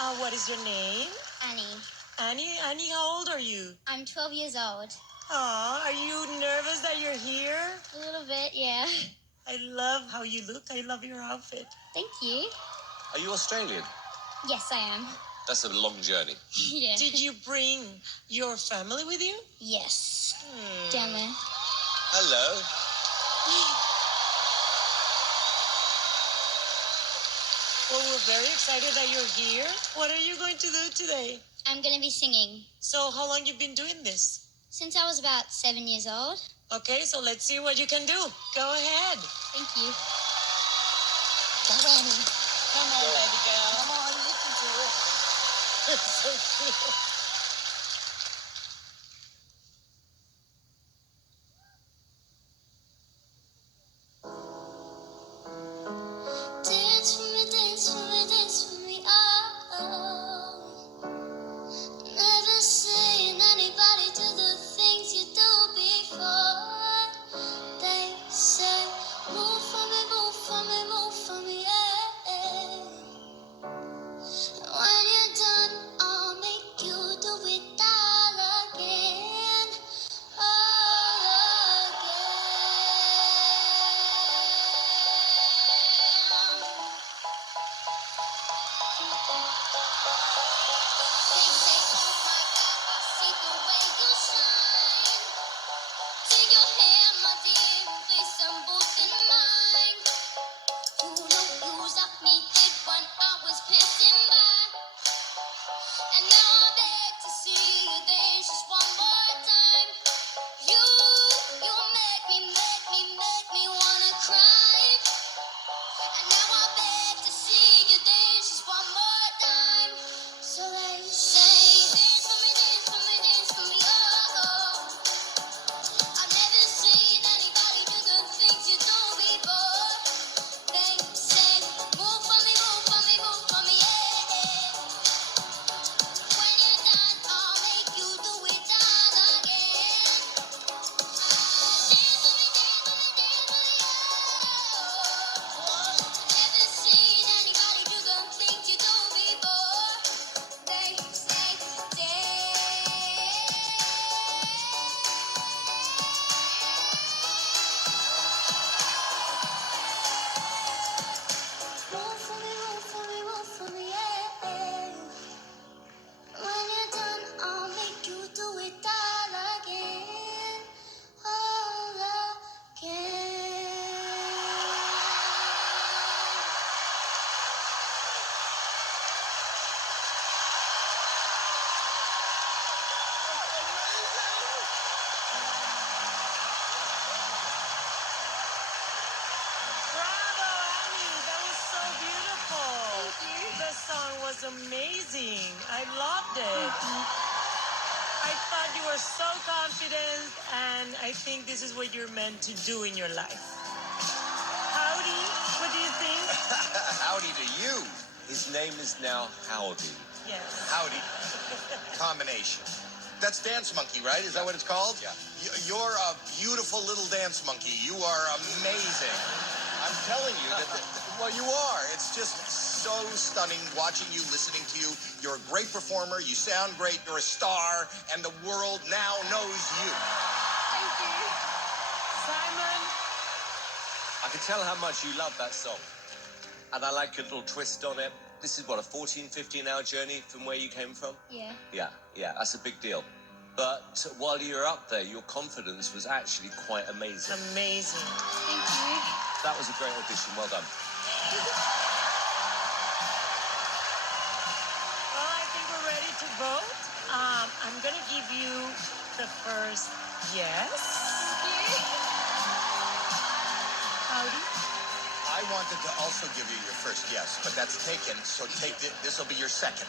What is your name? Annie. Annie, how old are you? I'm 12 years old. Aw, are you nervous that you're here? A little bit, yeah. I love how you look. I love your outfit. Thank you. Are you Australian? Yes, I am. That's a long journey. Yeah. Did you bring your family with you? Yes. Down there. Hello. Well, we're very excited that you're here. What are you going to do today? I'm going to be singing. So how long you been doing this? Since I was about 7 years old. Okay, so let's see what you can do. Go ahead. Thank you. Come on, baby girl. Come on, you can do it. It's so cute. Dance for me, dance for me, dance for me, oh. Never seeing anybody do the things you do before. They say, move for me, move for me, move for me, yeah. When you're done, I'll make you do it all again, all again. They say, oh my God, I see the way you shine. Take your hand, my dear, and place them both in mine. You know you stopped me dead when I was passing by. And now I beg to see you dance just one more time. You make me wanna cry. And now I beg to see you dance just one more time. So they say, dance for me, dance for me, dance for me, oh. I've never seen anybody do the things you do before. They say, move for me, move for me, move for me, yeah. When you're done, I'll make you do it all again. Dance for me, dance for me, dance for me, oh. Never seen anybody do the things you do before. They say, move for me, move for me, move for me, yeah. When you're done, I'll make you do it all again, all again. Bravo, Annie. That was so beautiful. Thank you. The song was amazing. I loved it. I thought you were so confident, and I think this is what you're meant to do in your life. Howdy, what do you think? Howdy to you. His name is now Howdy. Yes. Howdy. Combination. That's Dance Monkey, right? Is that what it's called? Yeah. You're a beautiful little dance monkey. You are amazing. I'm telling you that, well, you are. It's just so stunning watching you, listening to you. You're a great performer. You sound great. You're a star, and the world now knows you. Thank you. Simon, I can tell how much you love that song. And I like a little twist on it. This is what, a 14, 15-hour journey from where you came from? Yeah. Yeah, that's a big deal. But while you were up there, your confidence was actually quite amazing. amazing. Thank you. That was a great audition. Well done. Well, I think we're ready to vote. I'm going to give you the first yes. Howdy. I wanted to also give you your first yes, but that's taken, so this will be your second.